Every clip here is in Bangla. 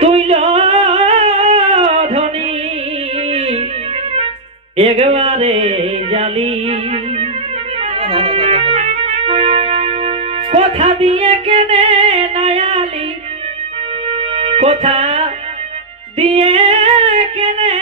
তুইল ধনী একবারে জালি কথা দিয়ে কেনে নায়ালি কথা দিয়ে কেনে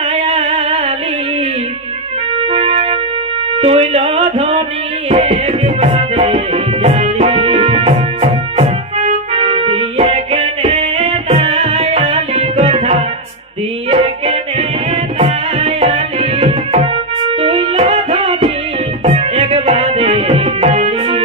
নায়ালি তুইল ধনী একবারে জালি দিয়ে কেনে নায়ালি কথা দিয়ে কেনে নায়ালি তুইল ধনী একবারে জালি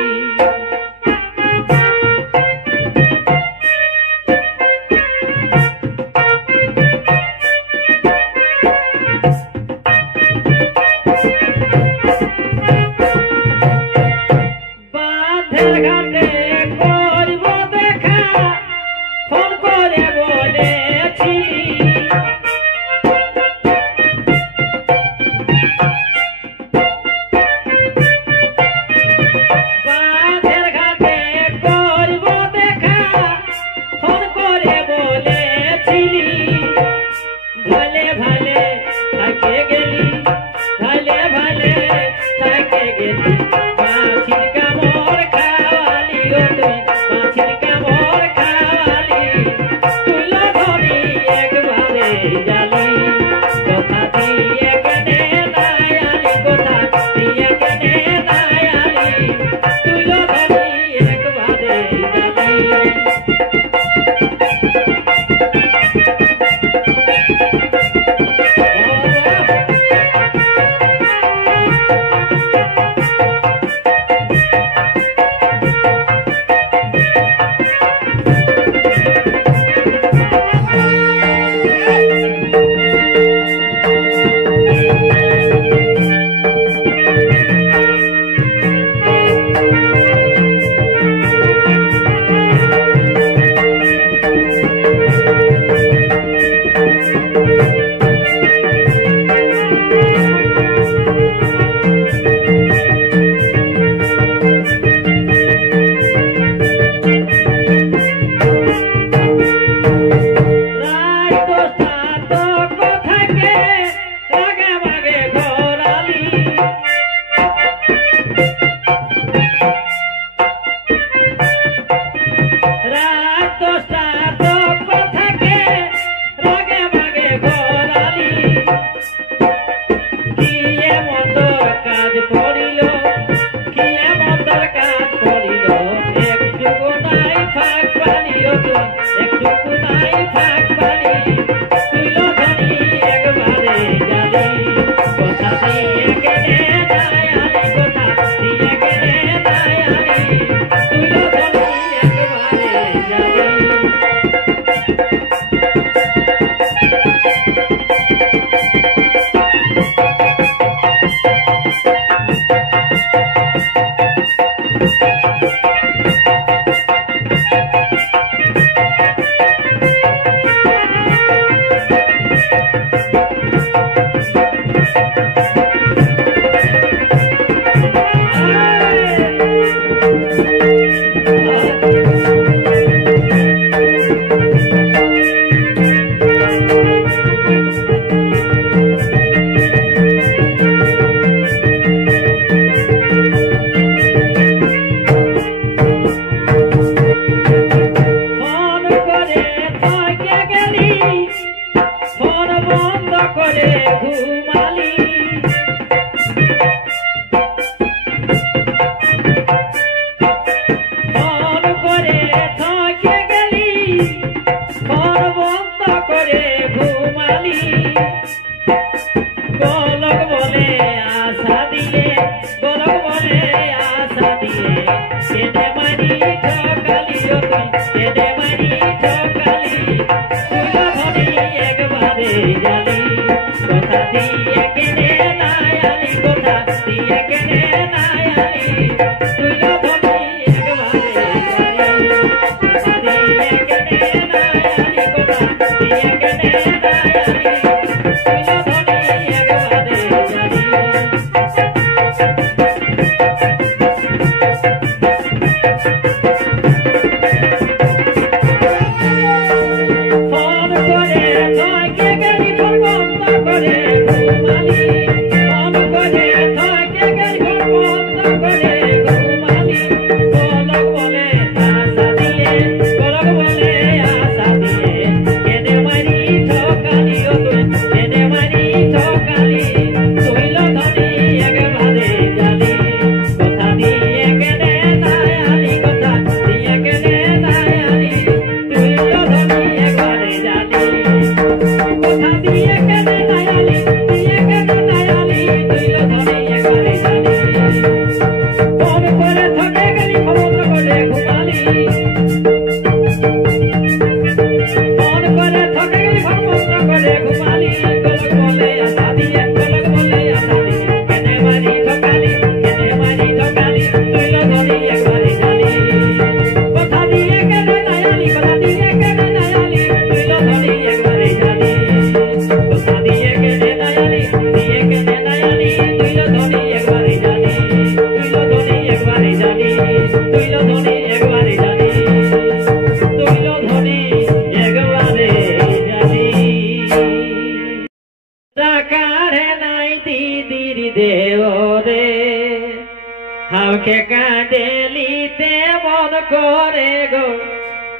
কাঁদেলিতে মন করে গো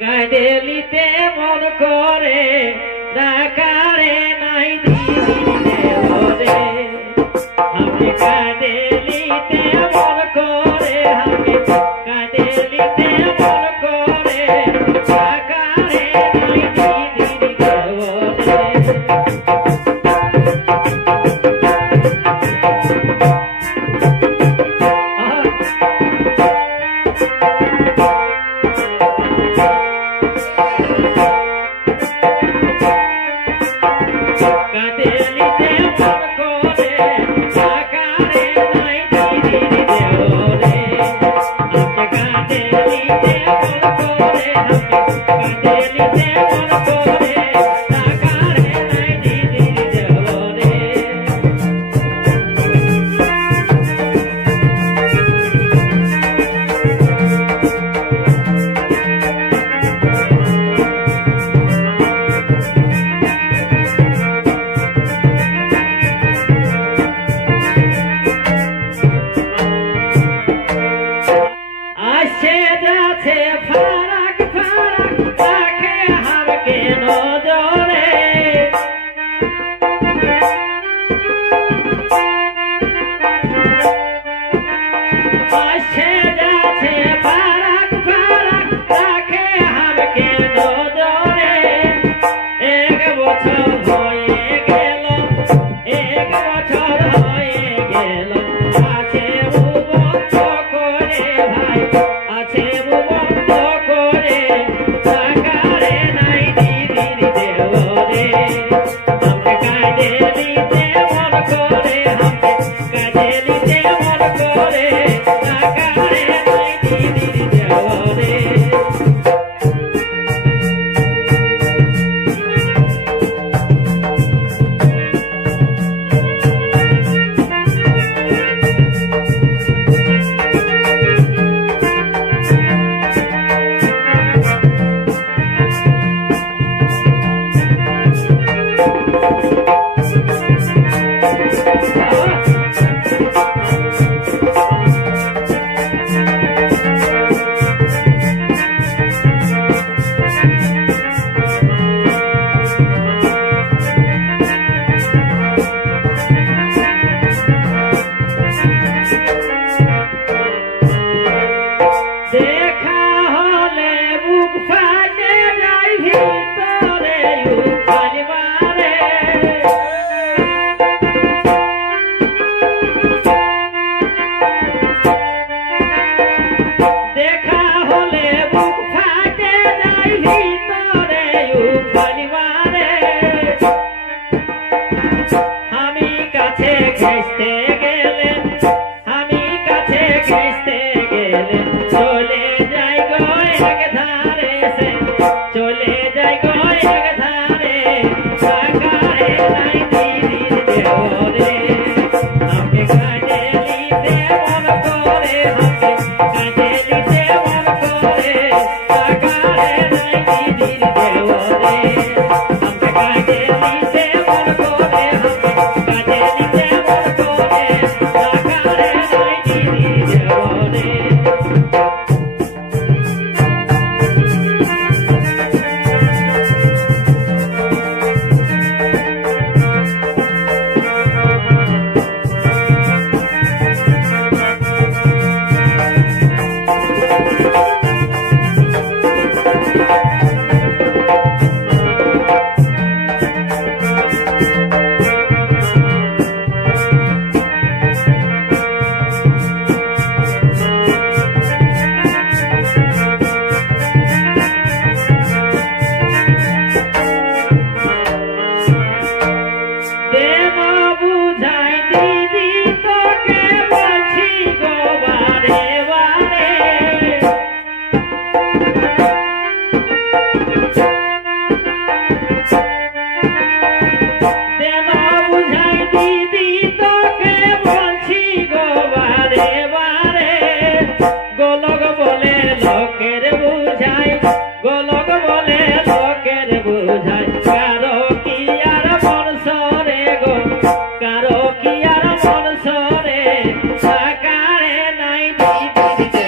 কাঁদেলিতে মন করে ডাকারে নাই দিদি রে আমি কাঁদেলিতে মন করে আমি কাঁদেলিতে মন করে ডাকারে নাই দিদি রে কি আর মন সরে সাকারে নাই দিতে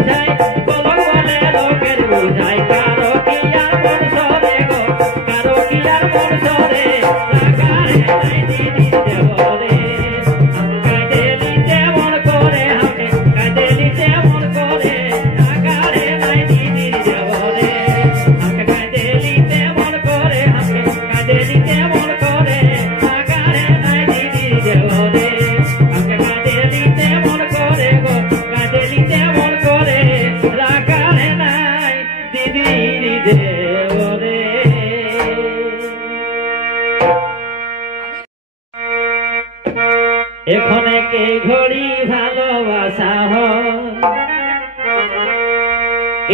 বুঝাই বলক বলে লোকের বুঝাই কারো কি আর মন সরে গো কারো কি আর মন সরে রাগারে নাই দিদি দেবরে কাঁদে নিতে মন করে হাতে কাঁদে নিতে মন করে রাগারে নাই দিদি দেবরে কাঁদে নিতে মন করে হাতে কাঁদে নিতে মন করে রাগারে নাই দিদি দেবরে কাঁদে নিতে মন করে গো কাঁদে নিতে মন করে রাগারে নাই দিদি দেবরে এখানে কে ঘড়ি ভালোবাসা হয়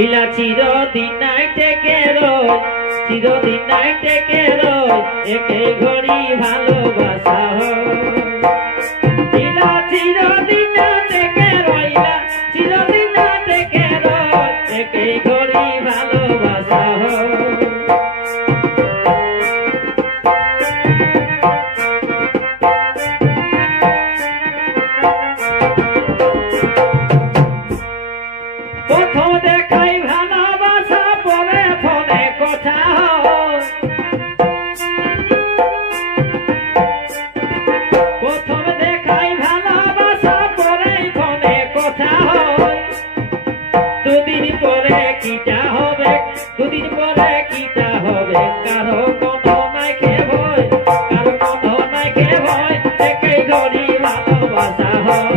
ইলা চিরদিন নাই থেকে রয় চিরদিন নাই থেকে রয় একে ঘড়ি ভালোবাসা হয় ইলা চিরদিন না থেকে রইলা চিরদিন না থেকে রয় একে ঘড়ি ভালোবাসা হয় প্রথম দেখাই ভালোবাসা পরে ফোনে কথা হয় প্রথম দেখাই ভালোবাসা পরে ফোনে কথা হয় দুদিন পরে কিটা হবে দুদিন পরে কিটা হবে কারো কোনো নাই খে ভয় কারো কোনো নাই খে ভয় একেই ঘড়ি ভালোবাসা হয়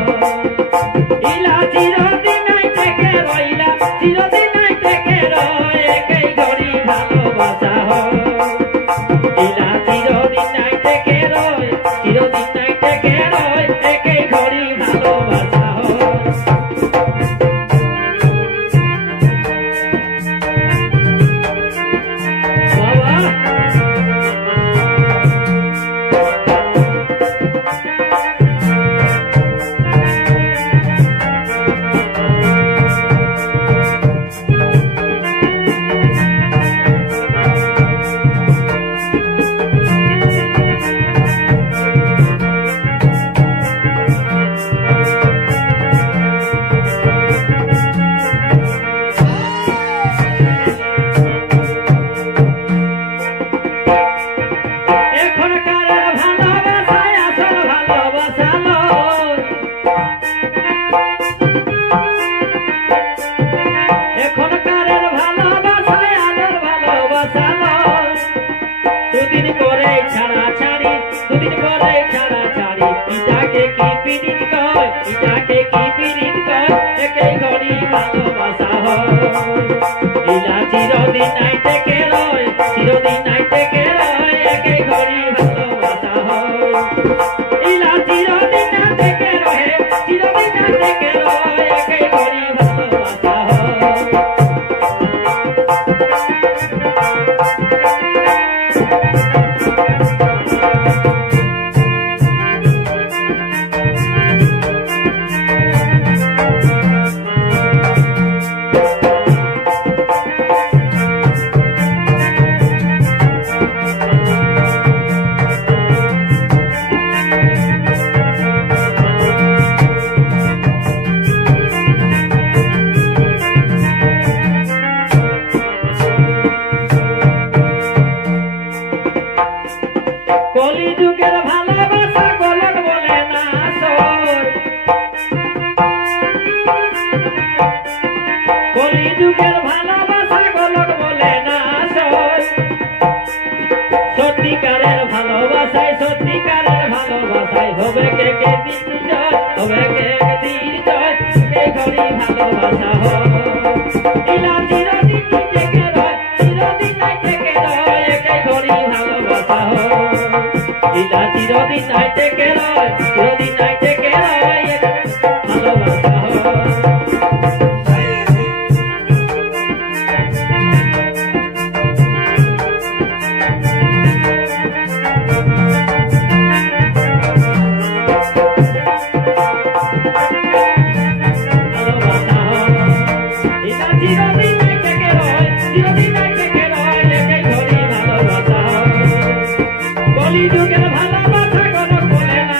ইলা চিরদিন নাই থেকে রইলা চিরদিন নাই থেকে রয় একেই ঘড়ি ভালোবাসা হয় ইলা চিরদিন নাই থেকে রয় চিরদিন নাই থেকে রয় একেই ঘড়ি ভালোবাসা হয় এখনকারের ভালোবাসায় আদর ভালোবাসা নয় দুদিন পরে ছাড়া ছাড়ি দুদিন পরে ছাড়া ছাড়ি ইটাকে কি পিরিত কয় ইটাকে কি পিরিত কয় একেই ঘড়ি ভালোবাসা হয় ইলা চিরদিন নাই থেকে রয় চিরদিন নাই থেকে রয় একেই ঘড়ি ভালোবাসা হয় ইলা চিরদিন না থেকে রহে চিরদিন না থেকে রয় একেই ঘড়ি ভালোবাসা হয় কলিযুগের ভালোবাসা গলন বলে না সর কলিযুগের ভালোবাসা গলন বলে না সর সত্যিকারের ভালোবাসায় সত্যিকারের ভালোবাসায় হবে কে কে দিন জয় হবে কে কে দিন জয় এই ঘড়ি ভালোবাসা হয় ইলা চিরদিন থেকে রয় চিরদিন নাই থেকে রয় একেই ঘড়ি ভালোবাসা হয় ইলা চিরদিন নাই থেকে রয় চিরদিন নাই থেকে রয় ভালোবাসা হয় কলিযুগের ভালোবাসা কোনো বলে না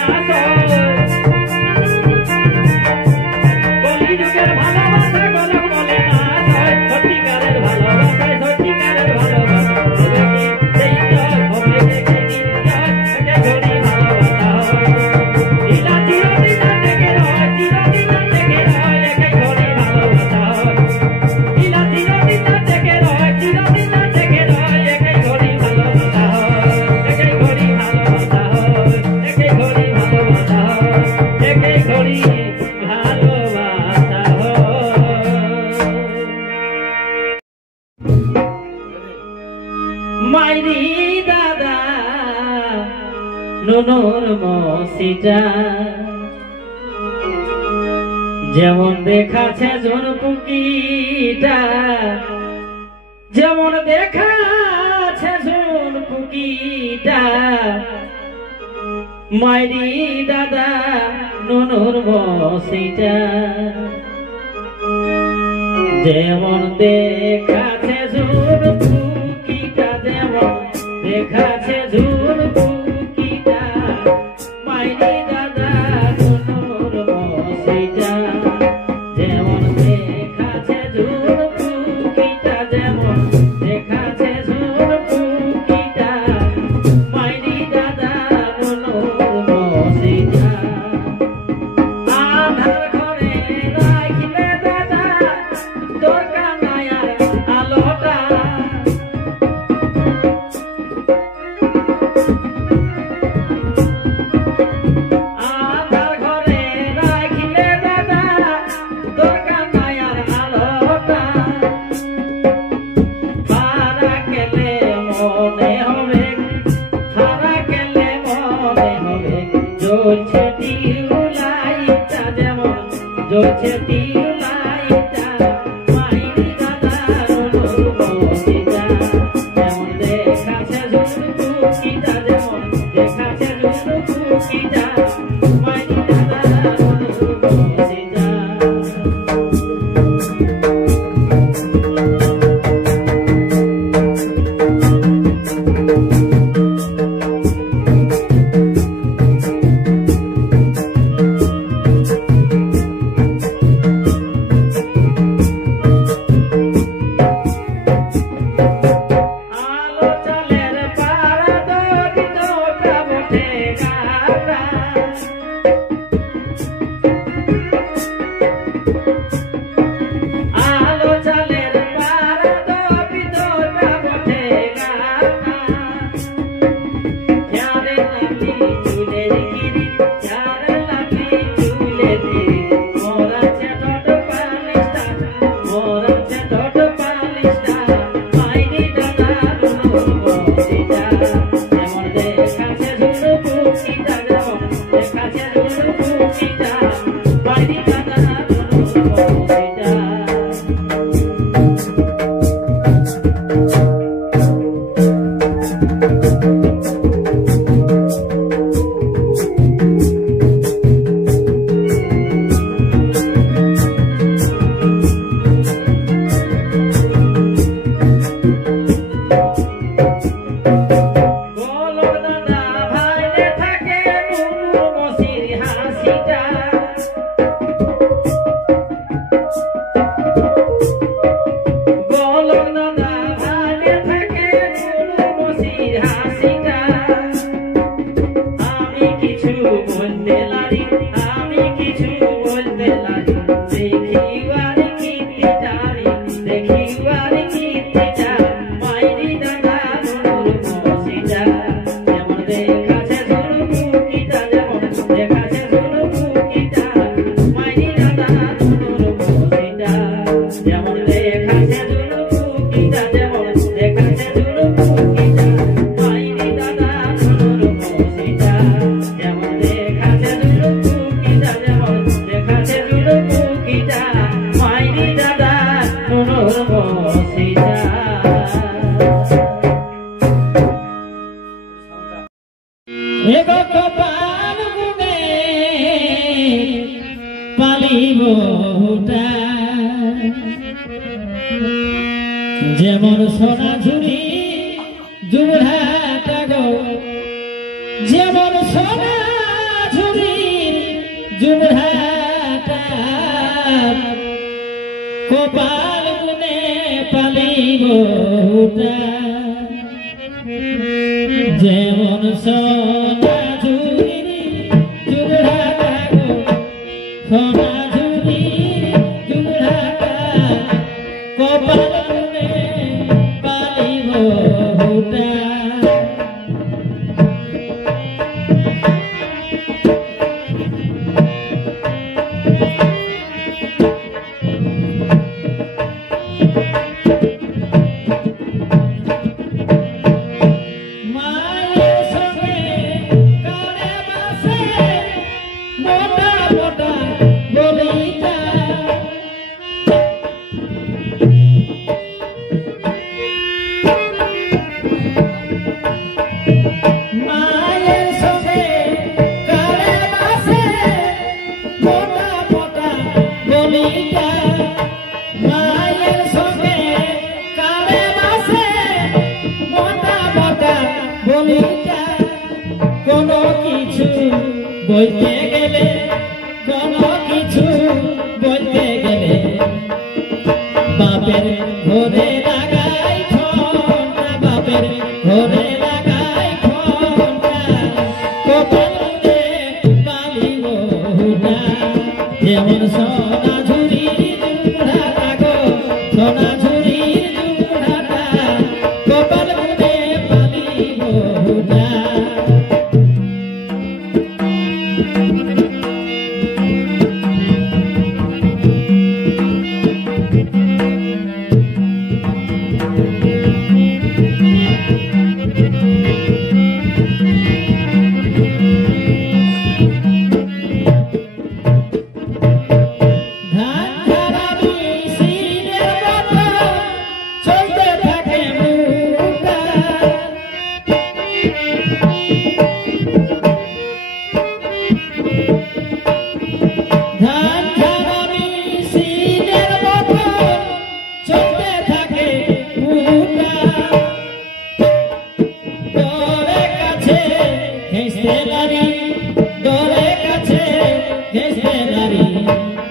নুনুর মসিটা যেমন দেখাছে ঝুনপুকিটা যেমন দেখাছে ঝুনপুকিটা মাইরি দাদা নুনুর মসিটা যেমন দেখাছে ঝুনপুকিটা যেমন দেখাছে ঝুনপুকিটা মাইরি দাদা নুনুর মসিটা যেমন দেখাছে ঝুনপুকিটা যেমন দেখাছে ঝুনপুকিটা মাইরি দাদা নুনুর মসিটা আধার ঘরে রাখিলে দাদা তোর কানায়ার আলোটা জ্বলছে টিউলাইটটা মাইরি দাদা নুনুর মসিটা যেমন দেখাছে ঝুনপুকিটা যেমন দেখাছে ঝুনপুকিটা মাইরি দাদা নুনুর মসিটা যেমন সোনা ঝুরি জুড়হাটা গো যেমন সোনা ঝুরি জুড়হাটা কপাল গুনে পালিব যেমন সোনা ঝুরি জুড়হাটা গো সোনা ঝুরি জুড়হাটা কপাল মায়ের সঙ্গে বলতে গেলে কোনো কিছু বলতে গেলে বাপের ঘরে লাগাই ফোনটা বাপের ঘরে লাগাই ফোনটা কপালে বালি বহুটা যেমন সোনা ঝুরি জুড়াটা গো সোনা ঝুরি জুড়াটা কপালে বালি বহুটা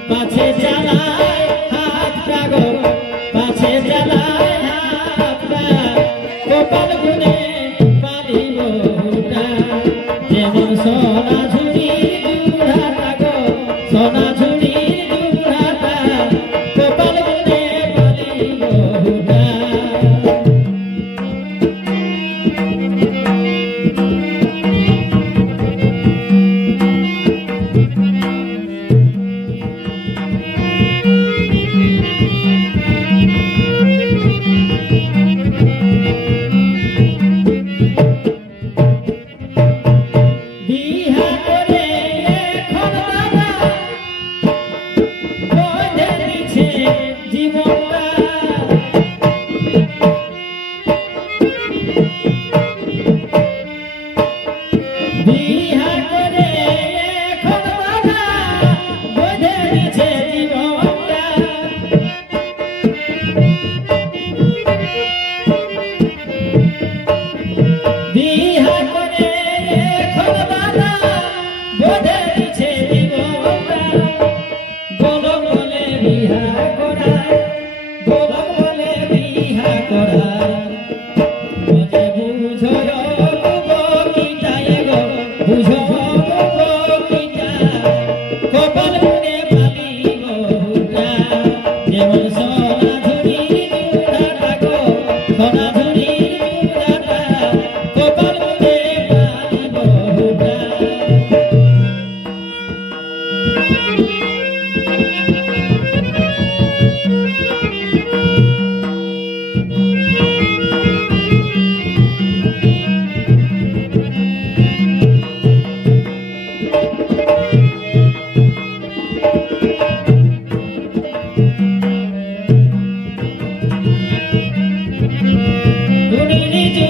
পাছে জ্বালায় হাতটা গো পাছে জ্বালায় হাতটা কপাল গুনে পালি বহুটা যেমন সোনা ঝুরি জুড়াটা গো সোনা ঝুরি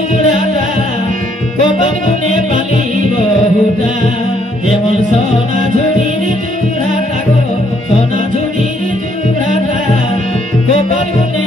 জুড়াটা কপাল গুনে পালি বহুটা যেমন সোনা ঝুড়ির জুড়াটা গো সোনা ঝুড়ির জুড়াটা কপাল গুনে